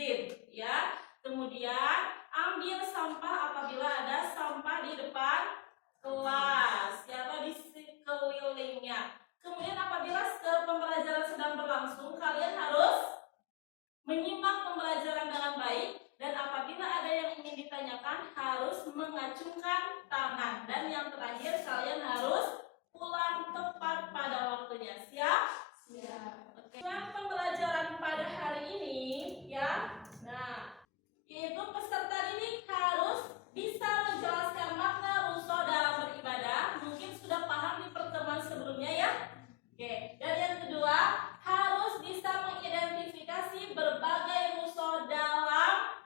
bin, ya. Kemudian ambil sampah apabila ada sampah di depan kelas, ya, atau di sekelilingnya. Kemudian apabila pembelajaran sedang berlangsung, kalian harus menyimak pembelajaran dengan baik, dan apabila ada yang ingin ditanyakan harus mengacungkan tangan. Dan yang terakhir, kalian harus pulang tepat pada waktunya. Siap? Siap. Oke. Pembelajaran pada hari ini, ya. Nah, yaitu peserta ini harus bisa menjelaskan makna ruso dalam beribadah. Mungkin sudah paham di pertemuan sebelumnya, ya. Oke. Dan yang kedua, harus bisa mengidentifikasi berbagai ruso dalam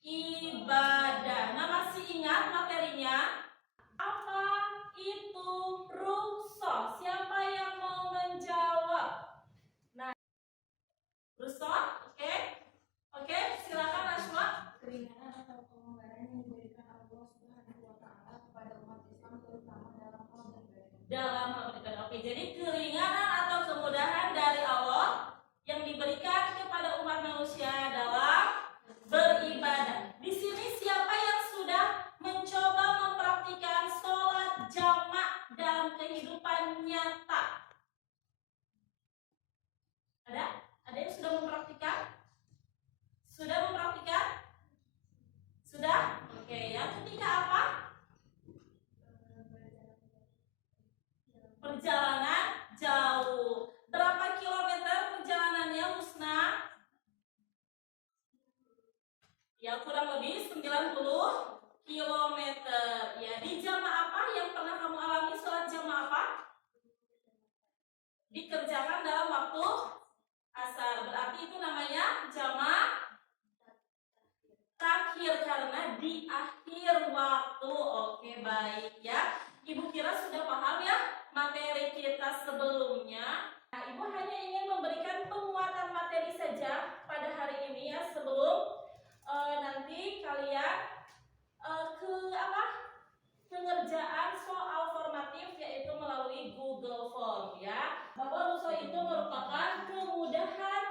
ibadah. Nah, masih ingat materinya? Apa itu ruso? Siapa yang mau menjawab? Nah, ruso, oke? Oke, silakan Asma. Keringanan atau kelonggaran yang diberikan Allah Subhanahu wa taala kepada umat Islam terutama dalam hal beribadah. Dalam hal beribadah. Oke, jadi keringanan atau kemudahan dari Allah yang diberikan kepada umat manusia dalam beribadah. Di sini siapa yang sudah mencoba mempraktikkan sholat jamak dalam kehidupan nyata? Ada? Ada yang sudah mempraktikkan? Sudah mempraktikkan? Sudah? Oke, yang ketiga apa? Perjalanan jauh. Berapa kilometer perjalanannya, Husna? Ya, kurang lebih 90 kilometer. Ya, di jamaah apa yang pernah kamu alami sholat jamaah apa? Dikerjakan dalam waktu asar. Berarti itu namanya jamaah takhir karena di akhir waktu. Oke, baik ya. Ibu kira sudah paham ya materi kita sebelumnya. Nah, Ibu hanya ingin memberikan penguatan materi saja pada hari ini ya, sebelum nanti kalian pengerjaan soal formatif, yaitu melalui Google Form, ya. Bahwa ruso itu merupakan kemudahan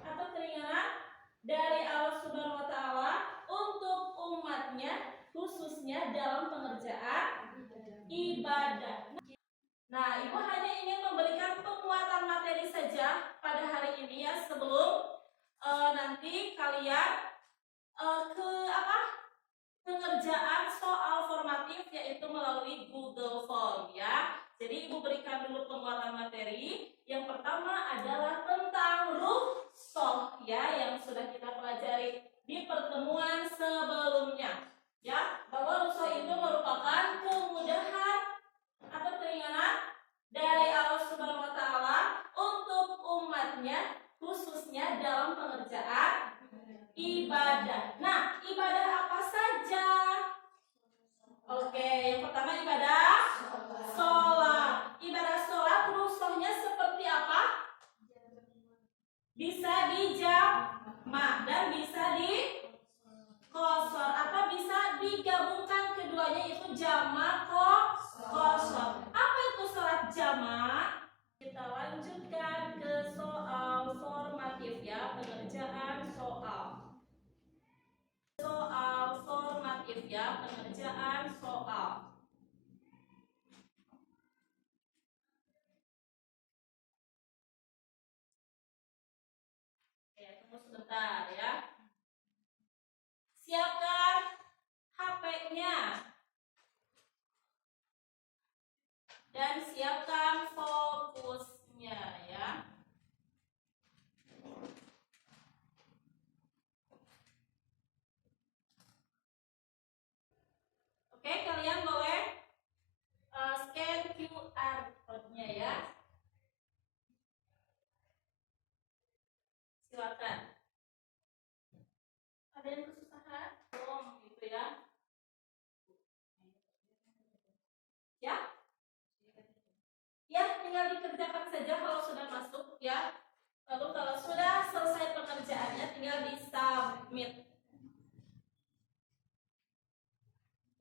atau keringanan dari Allah Subhanahu wa taala untuk umatnya, khususnya dalam pengerjaan ibadah. Nah, Ibu hanya ingin memberikan penguatan materi saja pada hari ini ya, sebelum nanti kalian pengerjaan soal formatif, yaitu melalui Google Form, ya. Jadi Ibu berikan dulu penguatan materi. Yang pertama adalah tentang ruso, ya, yang sudah kita pelajari di pertemuan sebelumnya, ya, bahwa ruso itu merupakan kemudahan atau keringanan dari Allah Subhanahu wa taala untuk umatnya, khususnya dalam pengerjaan ibadah. Nah, ibadah apa saja? Oke, yang pertama ibadah sholat. Ibadah sholat rusohnya seperti apa? Bisa dijamak dan bisa dikosor, atau bisa digabungkan keduanya, itu jamak kosor. Apa itu sholat jamak? Kita lanjutkan ke soal formatif ya, pengerjaan soal formatif ya, pengerjaan soal. Oke, tunggu sebentar ya. Siapkan HP-nya dan siapkan fokusnya ya. Oke, kalian boleh scan QR code-nya ya. Silakan. Ada yang kesusahan? Belum gitu ya. Ya? Ya, tinggal dikerjakan saja kalau sudah masuk ya. Lalu kalau sudah selesai pengerjaannya tinggal di-submit.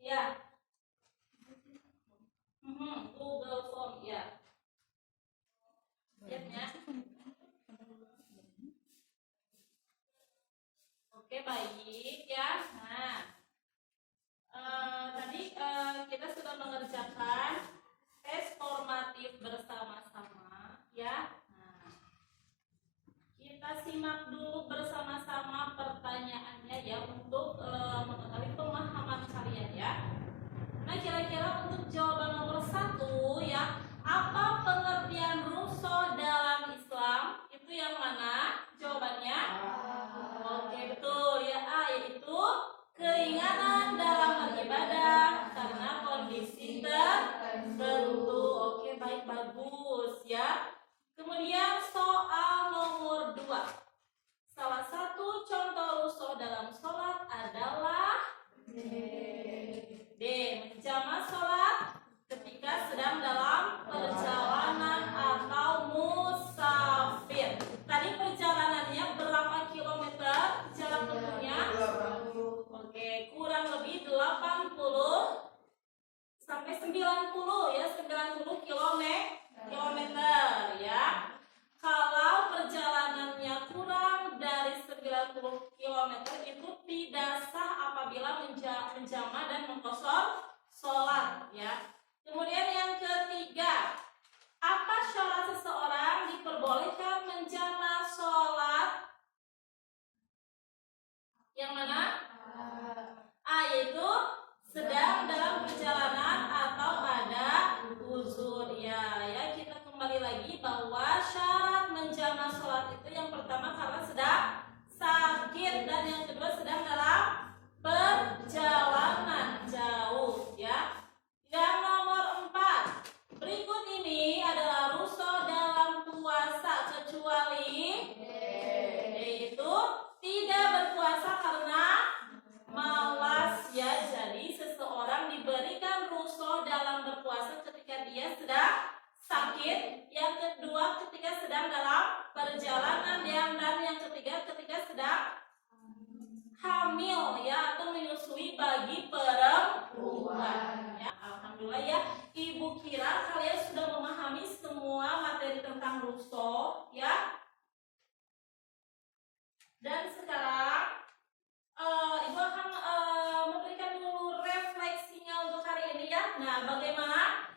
Ya. Google Form ya. Lihatnya. Oke, baik ya. Nah, tadi kita sudah mengerjakan tes formatif bersama-sama ya. Nah, kita simak dulu bersama-sama pertanyaannya ya untuk mengetahui pemahaman kalian ya. Nah, kira-kira untuk jawaban nomor 1 ya, apa pengertian rusuh dalam Islam? Itu yang mana jawabannya? Oke, betul ya. A, yaitu keinginan dalam beribadah karena kondisi tertentu. Oke, baik, bagus ya. Kemudian soal nomor 2. Salah satu contoh rusuh dalam sholat adalah D. Menjamak sholat ketika sedang dalam perjalanan atau musafir. Tadi perjalanannya berapa kilometer jarak tempuhnya? Oke, kurang lebih 80 sampai 90 ya, 90 kilometer ya. Kalau perjalanannya kurang dari 90 km itu tidak sah apabila menjama dan mengkosor sholat ya. Kemudian yang ketiga, apa syarat seseorang diperbolehkan menjama sholat? Yang mana? A, yaitu sedang dalam perjalanan atau ada uzur ya. Ya, kita kembali lagi bahwa syarat menjama sholat itu yang pertama karena sedang sakit dan yang kedua sedang dalam perjalanan jauh ya. Yang nomor 4, berikut ini adalah rusuh dalam puasa kecuali yaitu tidak berpuasa karena malas ya. Jadi seseorang diberikan rusuh dalam berpuasa ketika dia sedang sakit, yang kedua ketika sedang dalam perjalanan, dan yang ketiga ketika sedang hamil ya atau menyusui bagi perempuan ya. Alhamdulillah ya, Ibu kira kalian sudah memahami semua materi tentang rusuh ya. Dan sekarang Ibu akan memberikan dulu refleksinya untuk hari ini ya. Nah, bagaimana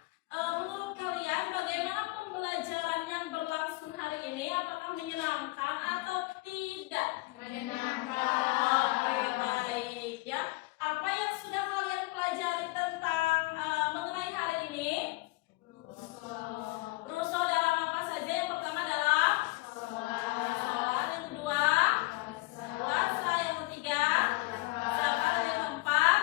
menurut kalian, bagaimana pembelajaran yang berlangsung hari ini? Apakah menyenangkan atau tidak? Menyenangkan. Oke, baik ya. Apa yang sudah kalian pelajari tentang mengenai hari ini? Rusuh dalam apa saja? Yang pertama dalam sholat, yang kedua puasa, yang ketiga zakat, yang keempat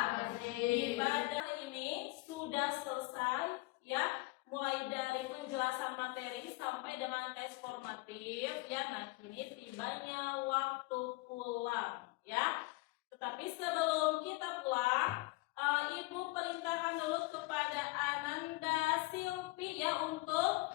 ibadah. Ini sudah selesai ya, mulai dari penjelasan materi sampai dengan tes formatif ya. Nah, kini tibanya waktu pulang ya. Tetapi sebelum kita pulang, Ibu perintahkan dulu kepada Ananda Silvi ya untuk